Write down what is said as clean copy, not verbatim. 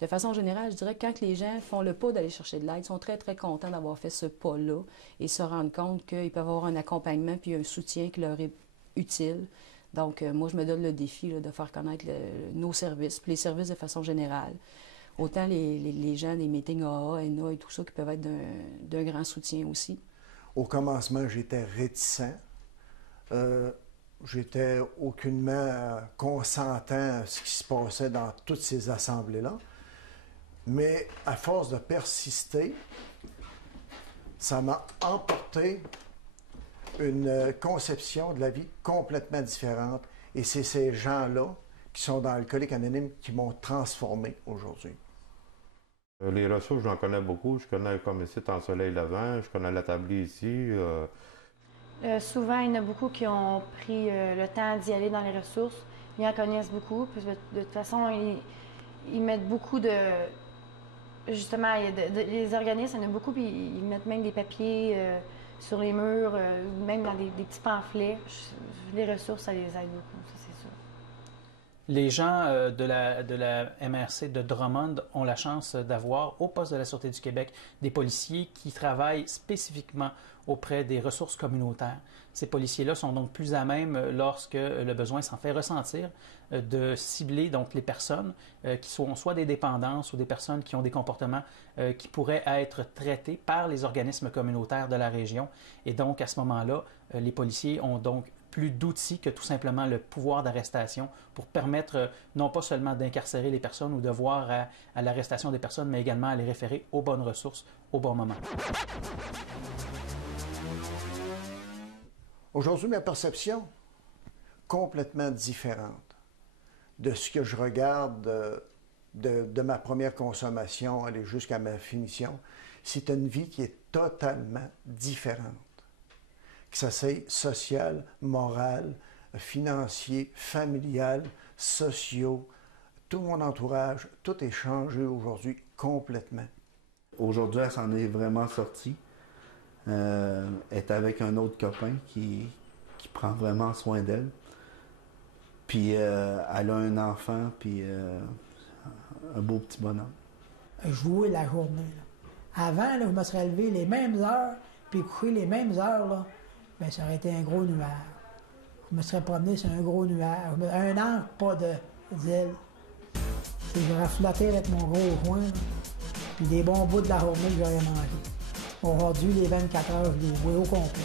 De façon générale, je dirais que quand les gens font le pas d'aller chercher de l'aide, ils sont très, très contents d'avoir fait ce pas-là et se rendent compte qu'ils peuvent avoir un accompagnement puis un soutien qui leur est utile. Donc, moi, je me donne le défi là, de faire connaître nos services, puis les services de façon générale. Autant les gens des meetings AA, NA et tout ça qui peuvent être d'un grand soutien aussi. Au commencement, j'étais réticent. J'étais aucunement consentant à ce qui se passait dans toutes ces assemblées-là. Mais à force de persister, ça m'a emporté une conception de la vie complètement différente. Et c'est ces gens-là qui sont dans Alcooliques Anonymes qui m'ont transformé aujourd'hui. Les ressources, j'en connais beaucoup. Je connais comme ici, en soleil levant, je connais la tablée ici. Souvent, il y en a beaucoup qui ont pris le temps d'y aller dans les ressources. Ils en connaissent beaucoup. Puis de toute façon, ils mettent beaucoup de... Justement, les organismes, il y en a beaucoup, puis ils mettent même des papiers sur les murs, même dans des petits pamphlets. Les ressources, ça les aide beaucoup, ça c'est sûr. Les gens de la MRC de Drummond ont la chance d'avoir, au poste de la Sûreté du Québec, des policiers qui travaillent spécifiquement auprès des ressources communautaires. Ces policiers-là sont donc plus à même, lorsque le besoin s'en fait ressentir, de cibler donc les personnes qui sont soit des dépendances ou des personnes qui ont des comportements qui pourraient être traités par les organismes communautaires de la région. Et donc, à ce moment-là, les policiers ont donc plus d'outils que tout simplement le pouvoir d'arrestation pour permettre non pas seulement d'incarcérer les personnes ou de voir à l'arrestation des personnes, mais également à les référer aux bonnes ressources au bon moment. Aujourd'hui, ma perception complètement différente de ce que je regarde de ma première consommation, aller jusqu'à ma finition. C'est une vie qui est totalement différente. Que ça soit social, moral, financier, familial, sociaux, tout mon entourage, tout est changé aujourd'hui complètement. Aujourd'hui, elle s'en est vraiment sortie. Elle est avec un autre copain qui prend vraiment soin d'elle. Puis elle a un enfant, puis un beau petit bonhomme. Jouer la journée. Là. Avant, là, je me serais levé les mêmes heures, puis coucher les mêmes heures, là, bien, ça aurait été un gros nuage. Je me serais promené sur un gros nuage. Un an, pas d'ailes. J'aurais flotté avec mon gros joint, là, puis des bons bouts de la journée que j'aurais mangé. Aujourd'hui, les 24 heures, je les vois au complet.